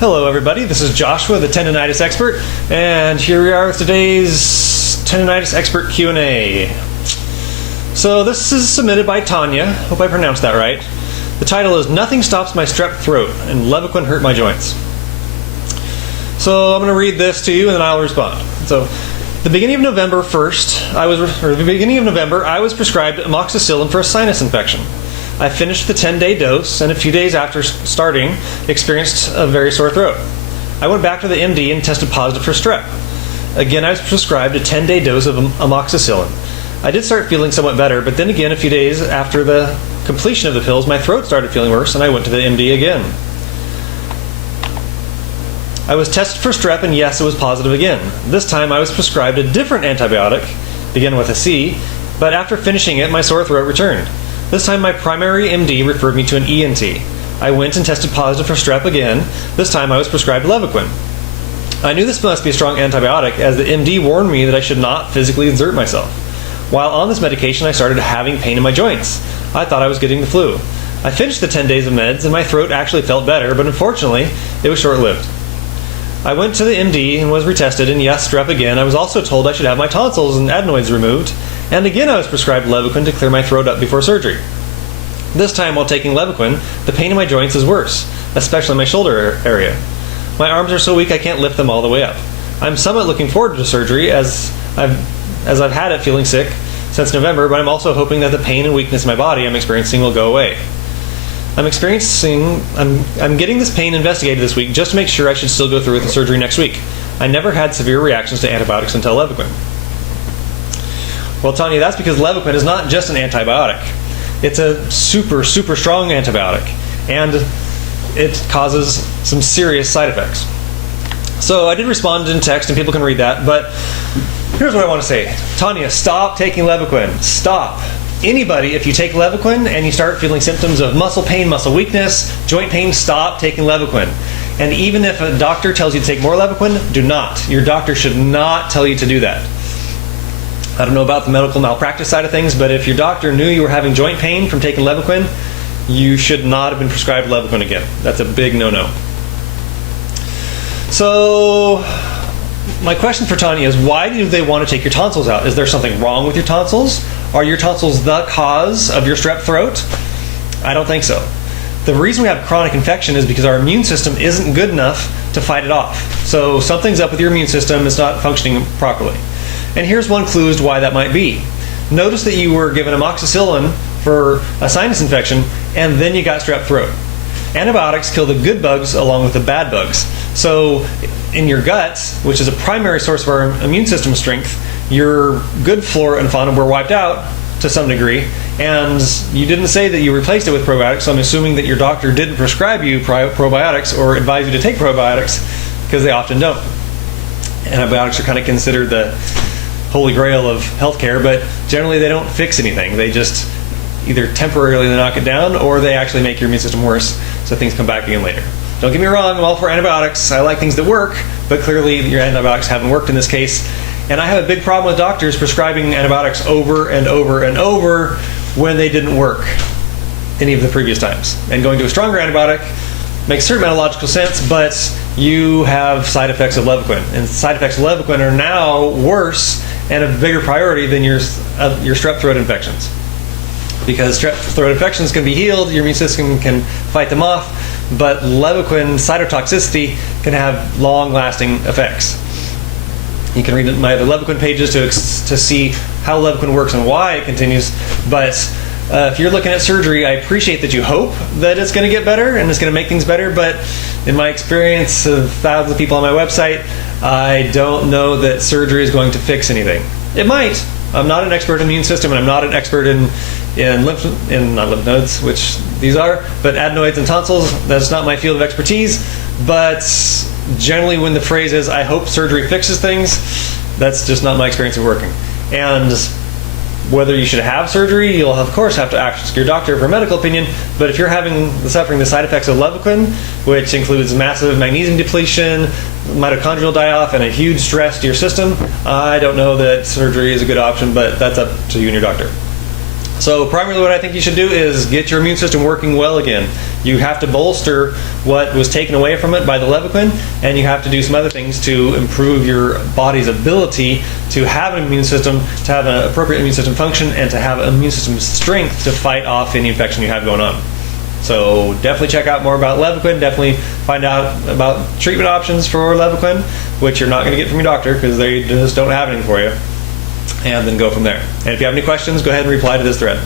Hello everybody, this is Joshua, the tendonitis expert, and here we are with today's tendonitis expert Q&A. So this is submitted by Tanya, hope I pronounced that right. The title is Nothing Stops My Strep Throat and Levaquin Hurt My Joints. So I'm going to read this to you and then I'll respond. So the beginning of November I was prescribed amoxicillin for a sinus infection. I finished the 10-day dose, and a few days after starting, experienced a very sore throat. I went back to the MD and tested positive for strep. Again, I was prescribed a 10-day dose of amoxicillin. I did start feeling somewhat better, but then again, a few days after the completion of the pills, my throat started feeling worse, and I went to the MD again. I was tested for strep, and yes, it was positive again. This time, I was prescribed a different antibiotic, beginning with a C, but after finishing it, my sore throat returned. This time my primary MD referred me to an ENT. I went and tested positive for strep again. This time I was prescribed Levaquin. I knew this must be a strong antibiotic as the MD warned me that I should not physically exert myself. While on this medication I started having pain in my joints. I thought I was getting the flu. I finished the 10 days of meds and my throat actually felt better, but unfortunately it was short-lived. I went to the MD and was retested, and yes, strep again. I was also told I should have my tonsils and adenoids removed, and again I was prescribed Levaquin to clear my throat up before surgery. This time while taking Levaquin, the pain in my joints is worse, especially my shoulder area. My arms are so weak I can't lift them all the way up. I'm somewhat looking forward to surgery as I've had it feeling sick since November, but I'm also hoping that the pain and weakness in my body I'm experiencing will go away. I'm getting this pain investigated this week just to make sure I should still go through with the surgery next week. I never had severe reactions to antibiotics until Levaquin. Well, Tanya, that's because Levaquin is not just an antibiotic. It's a super, super strong antibiotic, and it causes some serious side effects. So I did respond in text, and people can read that, but here's what I want to say. Tanya, stop taking Levaquin. Stop. Anybody, if you take Levaquin and you start feeling symptoms of muscle pain, muscle weakness, joint pain, stop taking Levaquin. And even if a doctor tells you to take more Levaquin, do not. Your doctor should not tell you to do that. I don't know about the medical malpractice side of things, but if your doctor knew you were having joint pain from taking Levaquin, you should not have been prescribed Levaquin again. That's a big no-no. So my question for Tanya is, why do they want to take your tonsils out? Is there something wrong with your tonsils? Are your tonsils the cause of your strep throat? I don't think so. The reason we have chronic infection is because our immune system isn't good enough to fight it off. So something's up with your immune system, it's not functioning properly. And here's one clue as to why that might be. Notice that you were given amoxicillin for a sinus infection, and then you got strep throat. Antibiotics kill the good bugs along with the bad bugs. So in your guts, which is a primary source of our immune system strength, your good flora and fauna were wiped out to some degree, and you didn't say that you replaced it with probiotics, so I'm assuming that your doctor didn't prescribe you probiotics or advise you to take probiotics, because they often don't. Antibiotics are kind of considered the holy grail of healthcare, but generally they don't fix anything. They just either temporarily knock it down, or they actually make your immune system worse, so things come back again later. Don't get me wrong, I'm all for antibiotics. I like things that work, but clearly your antibiotics haven't worked in this case. And I have a big problem with doctors prescribing antibiotics over and over and over when they didn't work any of the previous times. And going to a stronger antibiotic makes certain amount of logical sense, but you have side effects of Levaquin. And side effects of Levaquin are now worse and a bigger priority than your strep throat infections. Because strep throat infections can be healed, your immune system can fight them off, but Levaquin cytotoxicity can have long-lasting effects. You can read my other Levaquin pages to see how Levaquin works and why it continues. But if you're looking at surgery, I appreciate that you hope that it's going to get better and it's going to make things better. But in my experience of thousands of people on my website, I don't know that surgery is going to fix anything. It might. I'm not an expert in immune system, and I'm not an expert in not lymph nodes, which these are, but adenoids and tonsils. That's not my field of expertise. But generally when the phrase is, I hope surgery fixes things, that's just not my experience of working. And whether you should have surgery, you'll of course have to ask your doctor for a medical opinion, but if you're suffering the side effects of Levaquin, which includes massive magnesium depletion, mitochondrial die-off, and a huge stress to your system, I don't know that surgery is a good option, but that's up to you and your doctor. So primarily what I think you should do is get your immune system working well again. You have to bolster what was taken away from it by the Levaquin, and you have to do some other things to improve your body's ability to have an immune system, to have an appropriate immune system function, and to have an immune system strength to fight off any infection you have going on. So definitely check out more about Levaquin. Definitely find out about treatment options for Levaquin, which you're not going to get from your doctor because they just don't have anything for you. And then go from there. And if you have any questions, go ahead and reply to this thread.